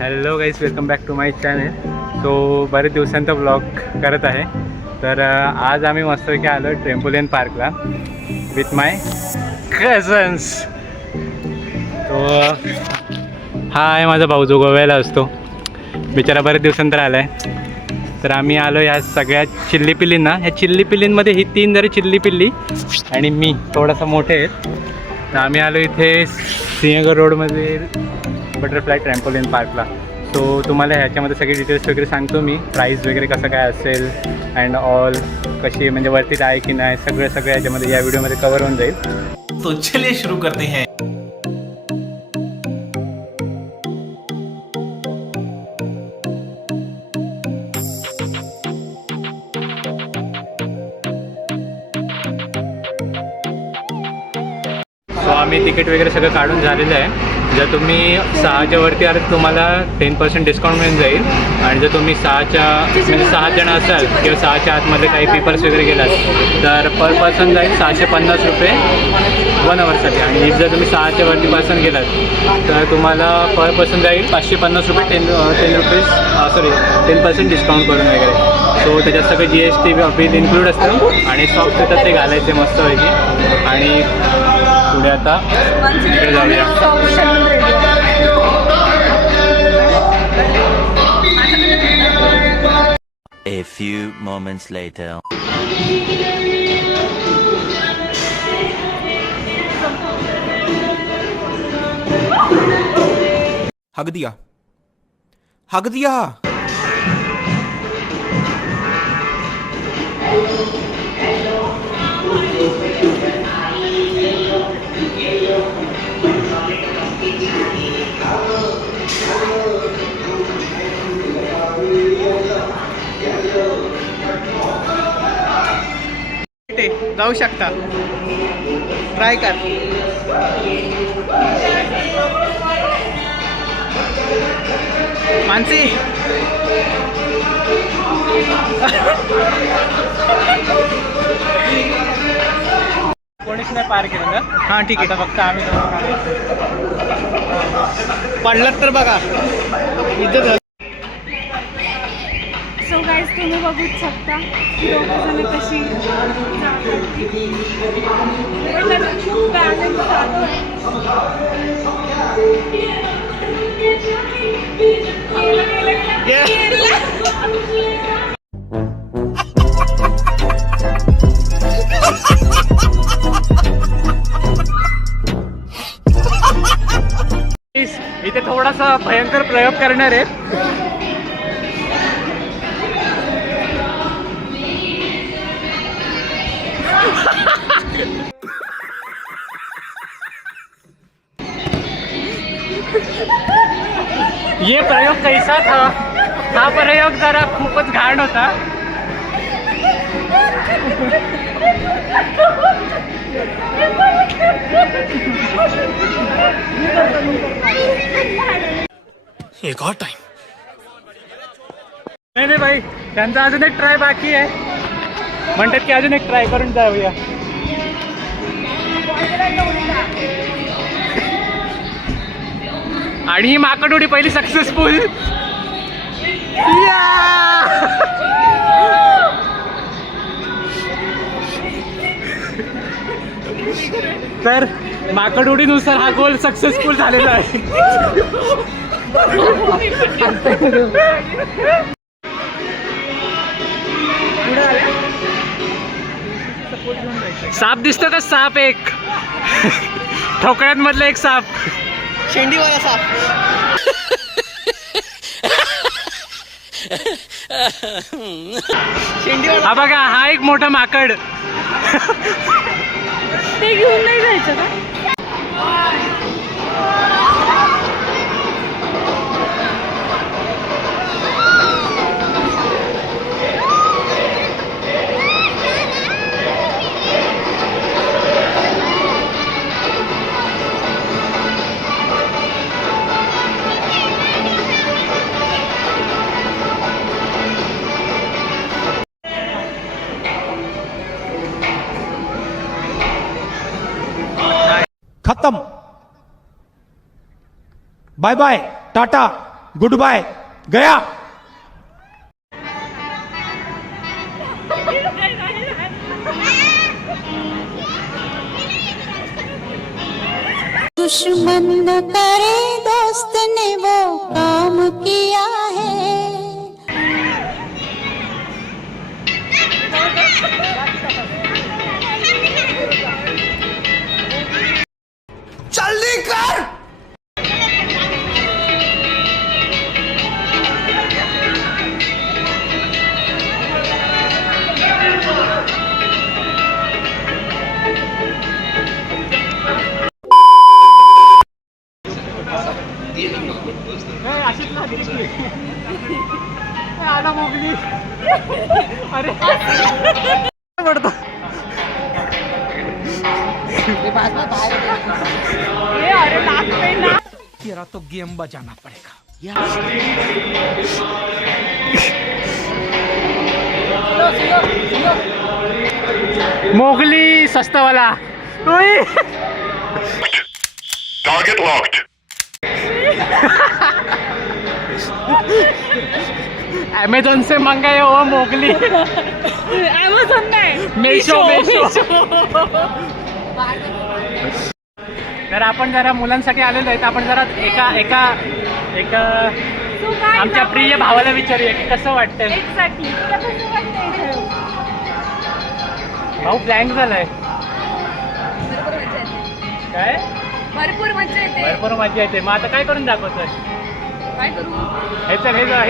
Hello guys, welcome back to my channel. So बरेच दिवसांचा blog करत आहे. तर आज आम्ही मस्तपैकी आलो ट्रेम्पोलियन पार्कला विथ माय कझन्स. तो हा आहे माझा भाऊ जो गोव्याला असतो. बिचारा बरेच दिवसांतर आला आहे. तर आम्ही आलो ह्या सगळ्या चिल्ली पिल्लींना. ह्या चिल्ली पिल्लींमध्ये ही 3 जरी चिल्ली पिल्ली आणि मी थोडासा मोठे आहेत. तर आम्ही आलो इथे सिंहगड रोडमध्ये बटरफ्लाय ट्रॅम्पोलिन पार्कला. सो तुम्हाला ह्याच्यामध्ये सगळे डिटेल्स वगैरे सांगतो मी. प्राईस वगैरे कसं काय असेल अँड ऑल, कशी म्हणजे वर्थित आहे की नाही, सगळं याच्यामध्ये या व्हिडिओमध्ये कवर होऊन जाईल. तो चलिए शुरू करते हैं. सो आम्ही तिकीट वगैरे सगळं काढून झालेलं आहे. जर तुम्ही 6च्या वरती आले तर तुम्हाला 10% डिस्काउंट मिळून जाईल. आणि जर तुम्ही 6 जण असाल किंवा 6च्या आतमध्ये काही पेपर्स वगैरे गेलात तर पर पर्सन जाईल 650 रुपये 1 आवरसाठी. आणि जर तुम्ही 6च्या वरती पर्सन गेलात तर तुम्हाला पर पर्सन जाईल 550 रुपये 10% डिस्काउंट करून वगैरे. सो त्याच्यात सगळं GST बिल इन्क्लूड असतं आणि सॉफ्ट तर ते घालायचे मस्तपैकी. आणि पुढे आता इकडे जाऊया. A few moments later. हग दिया, हग दिया. जाऊ शकता, ट्राय कर. मानसी कोणीच नाही पार केलं ना. हां ठीक आहे. आता फक्त आम्ही पडलात तर बघा इज्जत झाली. सो गाईज, तुम्ही बघूच शकता की लोकजण कशी खूप बॅलन्स चालू आहे. इथे थोडासा भयंकर प्रयोग करणार आहे. ये प्रयोग कैसा था? हा प्रयोग जरा खूपच घाण होता. एक और टाइम. नाही भाई, त्यांचा अजून एक ट्राय बाकी आहे. म्हणतात की अजून एक ट्राय करून जाऊया. आणि ही माकड उडी पहिली सक्सेसफुल. तर माकड उडीनुसार हा गोल सक्सेसफुल झालेला आहे. साप दिसतो का? साप एक ठोकळ्यांमधला एक साप, शेंडीवाला साप. शेंडीवाला. हा बघा, हा एक मोठा माकड. ते घेऊन नाही जायचं का? खत्म. Bye bye, tata. Goodbye गया. दुश्मन न करे दोस्त ने वो काम किया है. जल्दी कर. आला मोगली. अरे पडतो. अरे लागतंय ना. तेरा तो गेम बजाना पड़ेगा. मोगली सस्तावाला. Target locked. अमेझॉन से मंगाए हो मोगली. Amazon नाही. मेशो. तर आपण जरा मुलांसाठी आलेलो आहे, तर आपण जरा एका तू काय आमच्या प्रिय भावाला विचारूया की कसं वाटतंय. एक्झॅक्टली तुला कसं वाटतंय इथे? भाऊ ब्लँक झालाय. काय भरपूर मजा येते. भरपूर मजा येते. मग आता काय करून दाखवतोय? काय करू? हे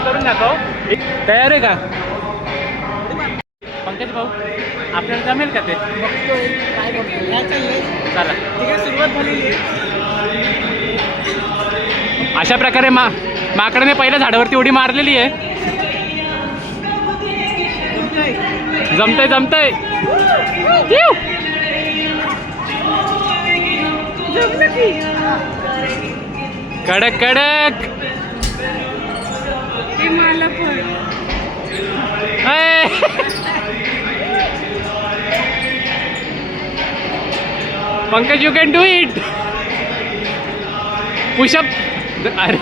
करून दाखव. तयार आहे का पंकज भाऊ? आपल्याला जमेल का ते? चला सुरुवात झालेली आहे. अशा प्रकारे माकडाने पहिल्या झाडावरती उडी मारलेली आहे. जमतंय. येऊ. जमलं की? कडक ते मला पण. अय. Pankaj you can do it. Pushup. अरे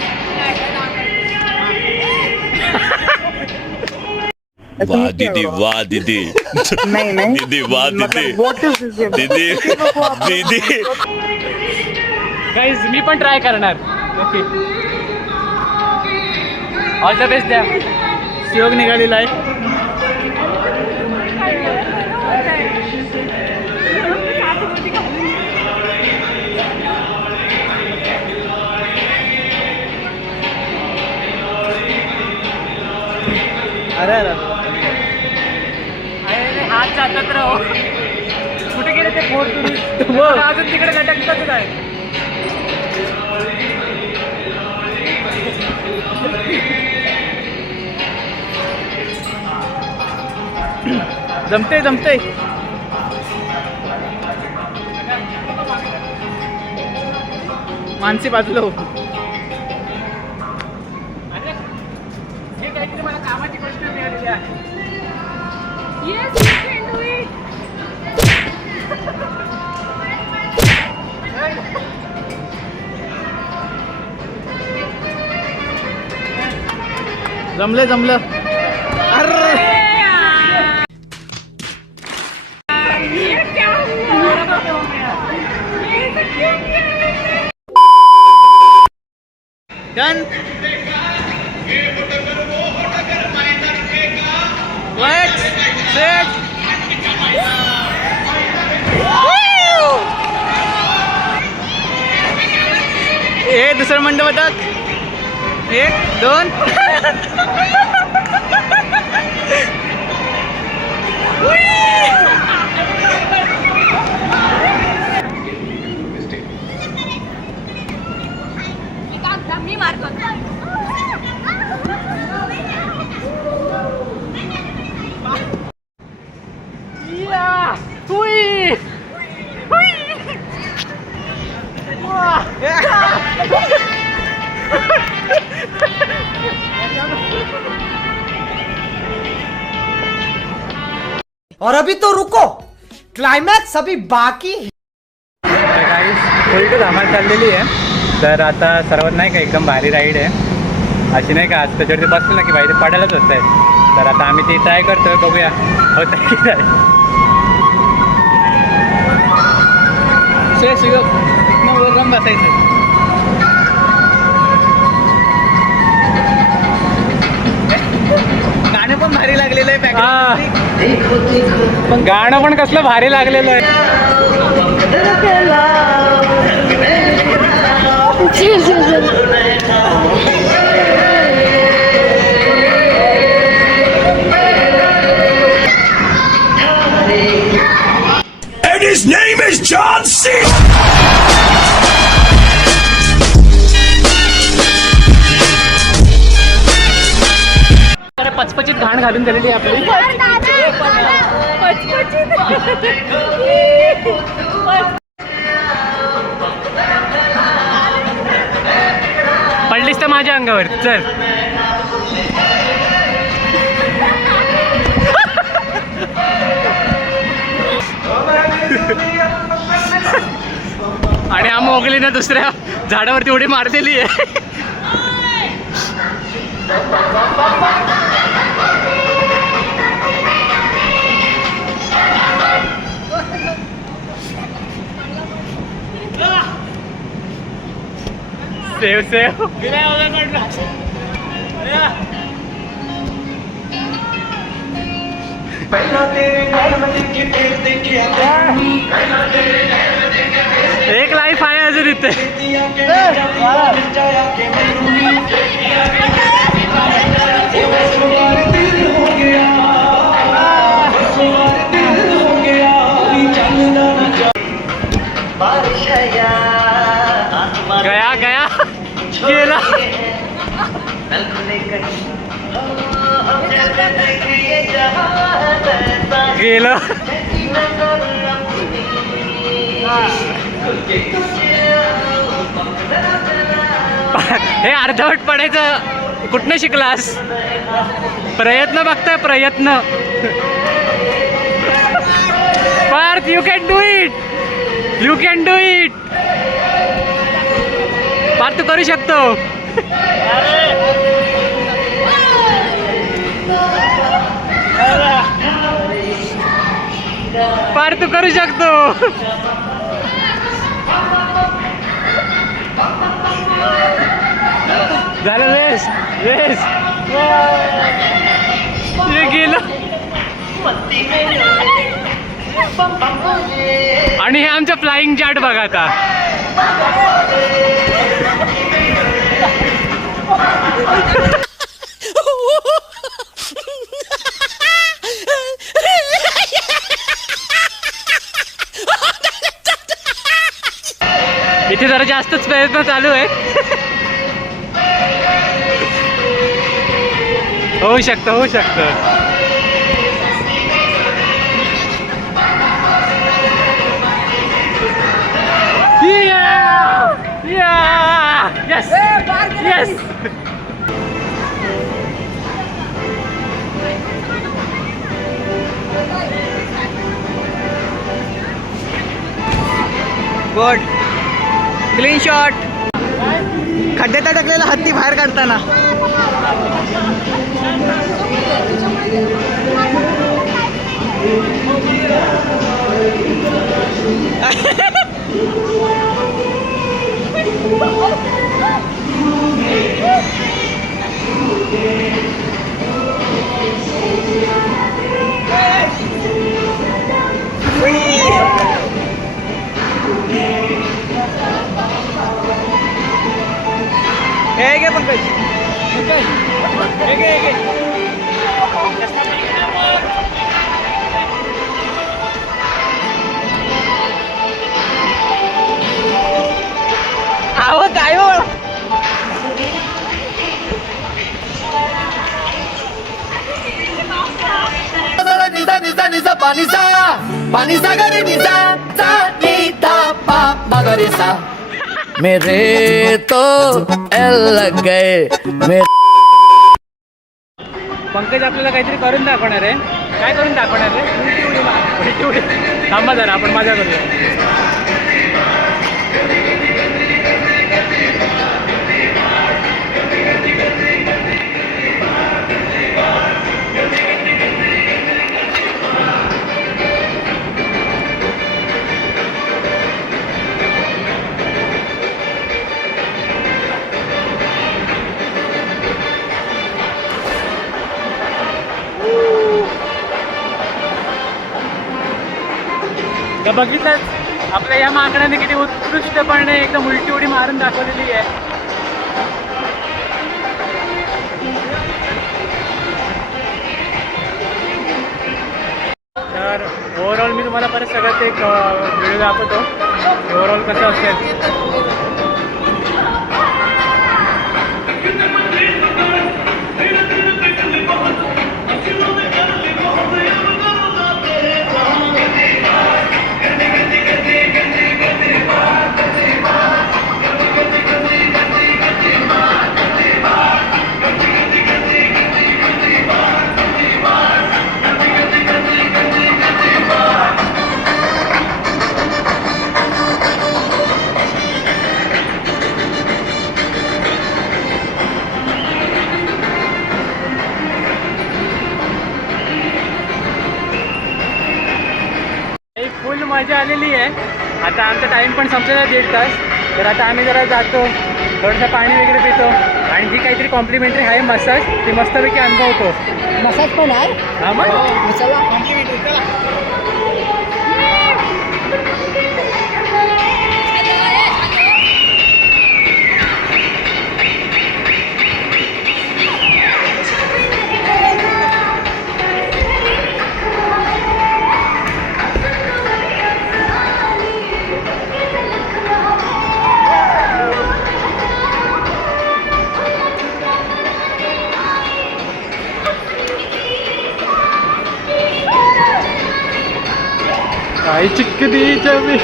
वाह दीदी दीदी वाह दीदी. गाईज मी पण ट्राय करणार. ओके ऑल द बेस्ट द्या. सहयोग निघालेला आहे. अरे हात जातात राहो. कुठे गेले ते फोर अजून तिकडे लटकतच आहे. जमते. मानसी बाजूला हो. अरे हे काहीतरी मला कामाची गोष्ट मिळालेली आहे. Yes, you can do it. जमलं. अरे ये क्या हुआ? ये तो क्यों किया? डन. What? Set. हे दुसरं मंडप बदक. 1 2. मी मारतो. और अभी तो रुको, क्लाइमॅक्स अभी बाकी है. तर गाईस फुल टू धमाल चाललेली आहे. तर आता सर्वात नाही का एकदम भारी राईड आहे. अशी नाही का आज त्याच्यावरती बसलं ना की बाई ते पडायलाच असत आहे. तर आता आम्ही ती ट्राय करतोय, बघूया होतं की नाही. वरून बसायचं. गाणं पण भारी लागलेलं आहे पण गाणं पण कसलं भारी लागलेलं आहे. And his name is John C. पचपचीत घाण घालून दिलेली आहे आपली. पडलीस तर माझ्या अंगावर चल. आणि हा मोगलीनं दुसऱ्या झाडावरती उडी मारलेली आहे. सेव सेव एक लाईफ आहे अजून इथे. गया गया गेला गेलं. हे अर्धवट पडायचं कुठनं शिकलास? प्रयत्न बघताय प्रयत्न. Parth you can do it, you can do it. Parth तू करू शकतो. पार्थ तू करू शकतो. झालं रेस रेस. हे गेलं. आणि हे आमचं फ्लाइंग चार्ट बघा आता. इथे जरा जास्तच प्रयत्न चालू आहे. होऊ शकतं होऊ शकतं. Yes! Yes! Good clean shot. खड्ड्यात अडकलेला हत्ती बाहेर काढताना. हे पंकज आहो काय हो. मेरे तो एल लग गए. पंकज आपल्याला काहीतरी करून दाखवणार आहे. काय करून दाखवणार आहे? उलटी उडी. थांबा जरा आपण मजा करूया. तर बघितलंच आपल्या या माकडाने किती उत्कृष्टपणे एकदम उलटी उडी मारून दाखवलेली आहे. तर ओव्हरऑल मी तुम्हाला परत सगळ्यात एक व्हिडिओ दाखवतो ओव्हरऑल कसं असेल. फुल मजा आलेली आहे. आता आमचा टाईम पण संपलेला 1.5 तास. तर आता आम्ही जरा जातो थोडंसं पाणी वगैरे पितो आणि जी काहीतरी कॉम्प्लिमेंटरी आहे मसाज ती मस्तपैकी अनुभवतो. मसाज पण आहे. हां मग आई चिक्क दी जमी.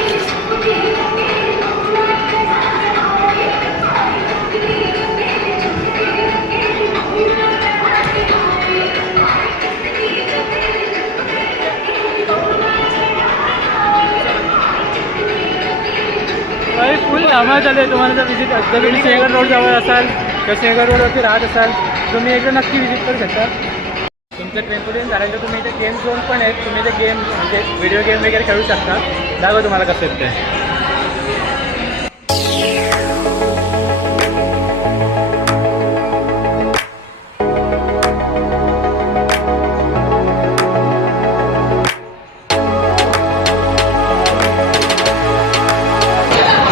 फुल धमाल चालू आहे. तुम्हाला जर विजिट जर तुम्ही सिंहगड रोड जवळ असाल किंवा सिंहगड रोडवरती राहत असाल तुम्ही एकदा नक्की विजिट करू शकता. तुमचं ट्रेम्पोलिन झालं तर तुम्ही इथे गेम झोन पण आहेत. तुम्ही इथे गेम म्हणजे व्हिडिओ गेम वगैरे खेळू शकता. दाखवा तुम्हाला कसं आहे ते.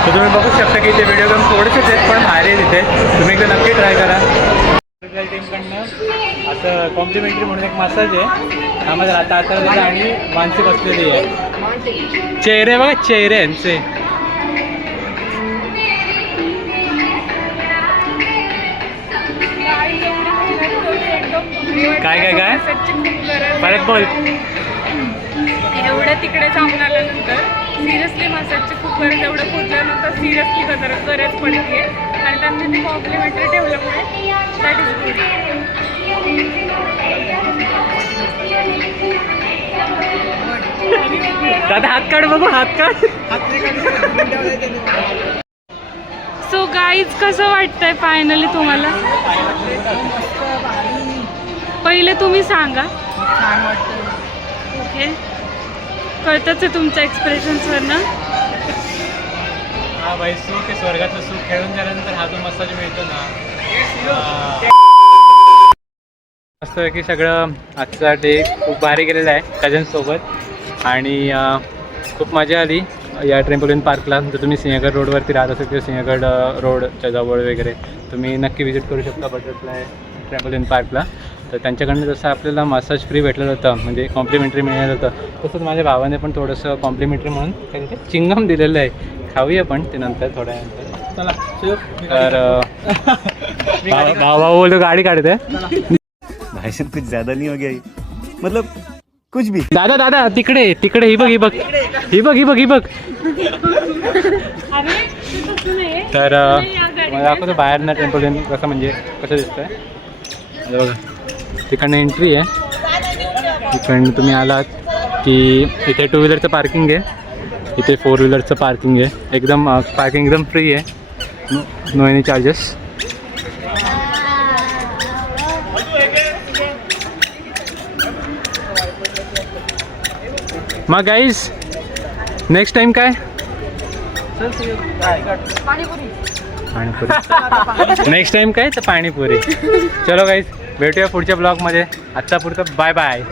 तर तुम्ही बघू शकता की इथे व्हिडिओ गेम थोडेसेच आहेत पण भारी आहे तिथे. तुम्ही एकदा नक्की ट्राय करा. टीमकडनं असं कॉम्प्लिमेंटरी म्हणून एक मसाज आहे. त्यामध्ये आता आता आणि माणसे बसलेली आहे. चेहरे बघा चेहरे यांचे. काय काय काय परत बोल. एवढं तिकडे जाऊन आल्यानंतर सिरियसली मसाजची खूप गरज. एवढं पोचल्यानंतर सिरियसली गरज पडते आणि त्यांनी ती कॉम्प्लिमेंटरी ठेवल्यामुळे दॅट इज गुड. दादा हात काढ बघू हात काढ. सो गाईज कसं वाटतंय फायनली तुम्हाला? पहिले तुम्ही सांगा. ओके कळतंच आहे तुमच्या एक्सप्रेशन्सवरनं. हा बाई सुख आहे स्वर्गाचं सुख. खेळून झाल्यानंतर हा जो मसाज मिळतो ना मस्त की सगळं आजचा डे खूप भारी गेलेला आहे कझन्ससोबत आणि खूप मजा आली या ट्रेम्पोलिन पार्कला. जर तुम्ही सिंहगड रोडवरती राहत असेल किंवा सिंहगड रोडच्या जवळ वगैरे तुम्ही नक्की विजिट करू शकता बटरफ्लाय ट्रेम्पोलिन पार्कला. तर त्यांच्याकडनं जसं आपल्याला मसाज फ्री भेटलेलं होतं म्हणजे कॉम्प्लिमेंटरी मिळालं होतं तसंच माझ्या भावाने पण थोडंसं कॉम्प्लिमेंटरी म्हणून काही चिंगम दिलेलं आहे. खाऊया पण ते नंतर थोड्या नंतर. चला तर भावा बोलतो गाडी काढते. भाई साहब कुछ ज्यादा नहीं हो गया ये? मतलब कुछ भी. दादा दादा तिकडे तिकडे ही बघ ही बघ ही बघ ही बघ ही बघ. तर मला दाखवतो बाहेरनं ट्रेम्पोलिन कसं म्हणजे कसं दिसतंय. बघा तिकडनं एंट्री आहे. इकडनं तुम्ही आलात की इथे 2 व्हीलरचं पार्किंग आहे. इथे 4 व्हीलरचं पार्किंग आहे. एकदम पार्किंग एकदम फ्री आहे. No any charges. मग गाईज नेक्स्ट टाइम काय? पाणीपुरी. नेक्स्ट टाइम काय तर पाणीपुरी. चलो गाईज भेटूया पुढच्या ब्लॉगमध्ये. आत्ता पुरतं बाय बाय.